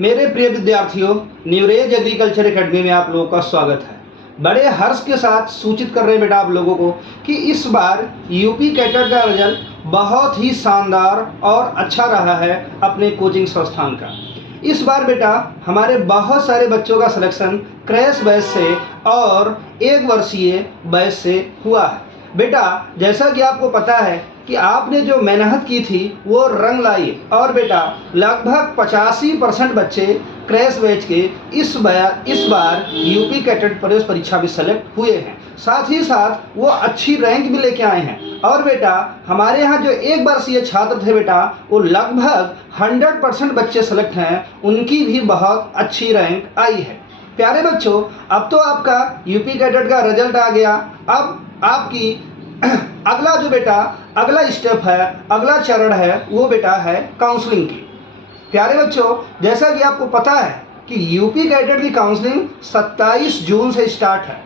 मेरे प्रिय विद्यार्थियों, न्यूरेज एग्रीकल्चर एकेडमी में आप लोगों का स्वागत है। बड़े हर्ष के साथ सूचित कर रहे हैं बेटा आप लोगों को कि इस बार यूपी कैडेट का रिजल्ट बहुत ही शानदार और अच्छा रहा है अपने कोचिंग संस्थान का। इस बार बेटा हमारे बहुत सारे बच्चों का सिलेक्शन क्रैश बैच से और एक वर्षीय बैच से हुआ है। बेटा जैसा कि आपको पता है कि आपने जो मेहनत की थी वो रंग लाई और बेटा लगभग 85% बच्चे क्रैश बैच के इस बार यूपी कैडेट प्रवेश परीक्षा में सेलेक्ट हुए हैं। साथ ही साथ वो अच्छी रैंक भी लेके आए हैं। और बेटा हमारे यहाँ जो एक वर्षीय छात्र थे बेटा वो लगभग 100% बच्चे सेलेक्ट हैं, उनकी भी बहुत अच्छी रैंक आई है। प्यारे बच्चों, अब तो आपका यूपी कैडेट का रिजल्ट आ गया। अब आपकी अगला स्टेप है, अगला चरण है वो बेटा है काउंसलिंग की। प्यारे बच्चों, जैसा कि आपको पता है कि यूपी कैडेट की काउंसलिंग 27 जून से स्टार्ट है।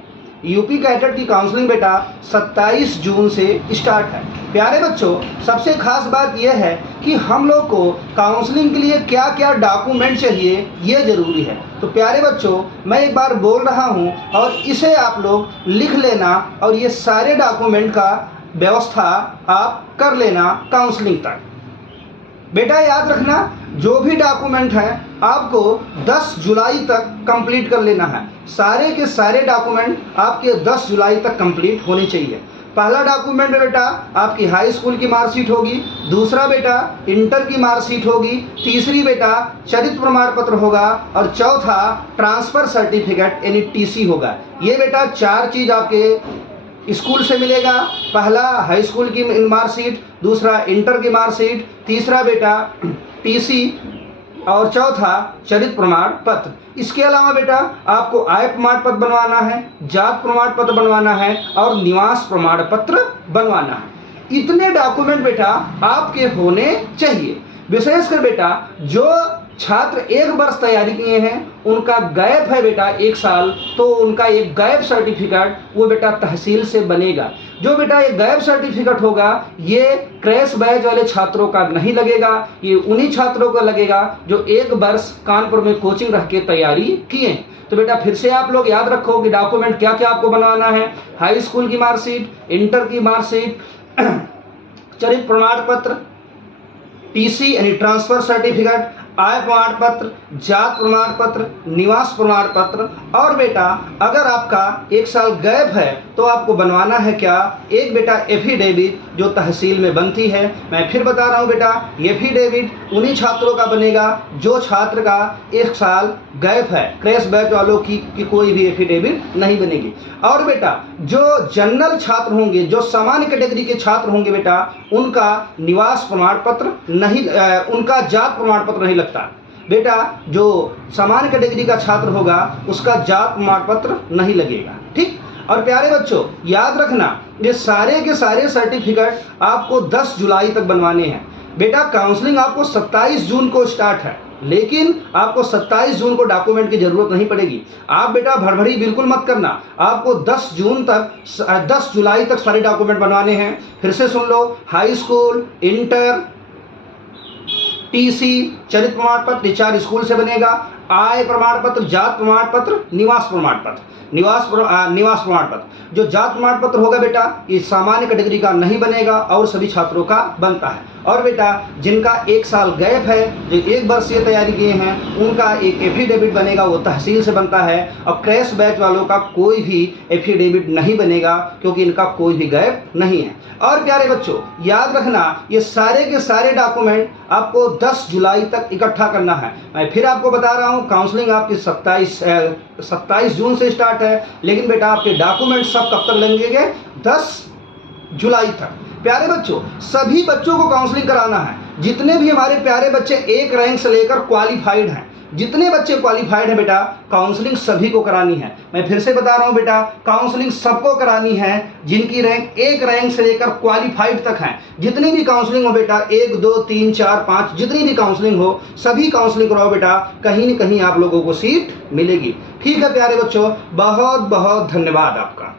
यूपी कैडेट की काउंसलिंग बेटा 27 जून से स्टार्ट है। प्यारे बच्चों, सबसे खास बात यह है कि हम लोग को काउंसलिंग के लिए क्या क्या डॉक्यूमेंट चाहिए ये ज़रूरी है। तो प्यारे बच्चों, मैं एक बार बोल रहा हूँ और इसे आप लोग लिख लेना और ये सारे डॉक्यूमेंट का व्यवस्था आप कर लेना काउंसलिंग तक। बेटा याद रखना, जो भी डॉक्यूमेंट है आपको 10 जुलाई तक कंप्लीट कर लेना है। सारे के सारे डॉक्यूमेंट आपके 10 जुलाई तक कंप्लीट होने चाहिए। पहला डॉक्यूमेंट बेटा आपकी हाई स्कूल की मार्कशीट होगी, दूसरा बेटा इंटर की मार्कशीट होगी, तीसरी बेटा चरित्र प्रमाण पत्र होगा और चौथा ट्रांसफ़र सर्टिफिकेट यानी टीसी होगा। ये बेटा 4 चीज़ आपके स्कूल से मिलेगा। पहला हाई स्कूल की मार्कशीट, दूसरा इंटर की मार्कशीट, तीसरा बेटा टीसी और चौथा चरित्र प्रमाण पत्र। इसके अलावा बेटा आपको आय प्रमाण पत्र बनवाना है, जात प्रमाण पत्र बनवाना है और निवास प्रमाण पत्र बनवाना है। इतने डॉक्यूमेंट बेटा आपके होने चाहिए। विशेषकर बेटा जो छात्र एक वर्ष तैयारी किए हैं उनका गैप है बेटा 1 साल, तो उनका एक गैप सर्टिफिकेट वो बेटा तहसील से बनेगा। जो बेटा ये गैप सर्टिफिकेट होगा ये क्रैश बैच वाले छात्रों का नहीं लगेगा, ये उन्हीं छात्रों का लगेगा जो 1 वर्ष कानपुर में कोचिंग रख के तैयारी किए। तो बेटा फिर से आप लोग याद रखो कि डॉक्यूमेंट क्या क्या आपको बनवाना है। हाई स्कूल की मार्कशीट, इंटर की मार्कशीट, चरित्र प्रमाण पत्र, टीसी यानी ट्रांसफर सर्टिफिकेट, आय प्रमाण पत्र, जात प्रमाण पत्र, निवास प्रमाण पत्र। और बेटा अगर आपका 1 साल गैप है तो आपको बनवाना है क्या, एक बेटा एफिडेविट जो तहसील में बनती है। मैं फिर बता रहा हूँ बेटा, एफिडेविट उन्हीं छात्रों का बनेगा जो छात्र का 1 साल गैप है। क्रैश बैच वालों की कोई भी एफिडेविट नहीं बनेगी। और बेटा जो जनरल छात्र होंगे, जो सामान्य कैटेगरी के छात्र होंगे बेटा उनका निवास प्रमाण पत्र नहीं, उनका जात प्रमाण पत्र नहीं लगता। बेटा जो सामान्य कैटेगरी का छात्र होगा उसका जात प्रमाण पत्र नहीं लगेगा। ठीक। और प्यारे बच्चों याद रखना, ये सारे के सारे सर्टिफिकेट आपको 10 जुलाई तक बनवाने हैं। बेटा काउंसलिंग आपको 27 जून को स्टार्ट है, लेकिन आपको 27 जून को डॉक्यूमेंट की जरूरत नहीं पड़ेगी। आप बेटा भड़बड़ी बिल्कुल मत करना, आपको 10 जुलाई तक सारे डॉक्यूमेंट बनवाने हैं। फिर से सुन लो, हाई स्कूल, इंटर, टीसी, चरित्र प्रमाण पत्र 4 स्कूल से बनेगा। आय प्रमाण पत्र, जात प्रमाण पत्र, निवास प्रमाण पत्र। निवास प्रमाण पत्र जो जात प्रमाण पत्र होगा बेटा ये सामान्य कैटेगरी का नहीं बनेगा और सभी छात्रों का बनता है। और बेटा जिनका 1 साल गैप है, जो 1 वर्ष से तैयारी किए हैं उनका एक एफिडेविट बनेगा, वो तहसील से बनता है। और क्रैश बैच वालों का कोई भी एफिडेविट नहीं बनेगा क्योंकि इनका कोई भी गैप नहीं है। और प्यारे बच्चों याद रखना, ये सारे के सारे डॉक्यूमेंट आपको 10 जुलाई तक इकट्ठा करना है। मैं फिर आपको बता रहा हूँ काउंसलिंग आपकी 27 जून से स्टार्ट है, लेकिन बेटा आपके डॉक्यूमेंट सब कब तक लगेंगे, 10 जुलाई तक। प्यारे बच्चों सभी बच्चों को काउंसलिंग कराना है। जितने भी हमारे प्यारे बच्चे 1 रैंक से लेकर क्वालिफाइड हैं, जितने बच्चे क्वालिफाइड हैं बेटा काउंसलिंग सभी को करानी है। मैं फिर से बता रहा हूं बेटा काउंसलिंग सबको करानी है जिनकी रैंक 1 रैंक से लेकर क्वालिफाइड तक है। जितनी भी काउंसलिंग हो बेटा 1, 2, 3, 4, 5 जितनी भी काउंसलिंग हो सभी काउंसलिंग कराओ बेटा, कहीं न कहीं आप लोगों को सीट मिलेगी। ठीक है प्यारे बच्चों, बहुत बहुत धन्यवाद आपका।